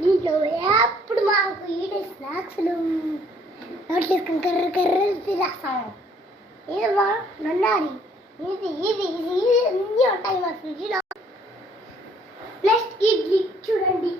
ఇంట్లో ఎప్పుడు మాకు ఈడే స్నాక్స్లు నోట్లు వేసుకొని కర్ర కర్ర తినేస్తాము. ఏదమ్మా నన్నారి ఇది అన్నీ ఉంటాయి మా ఫ్రిడ్జ్లో. నెక్స్ట్ ఇడ్లీ చూడండి.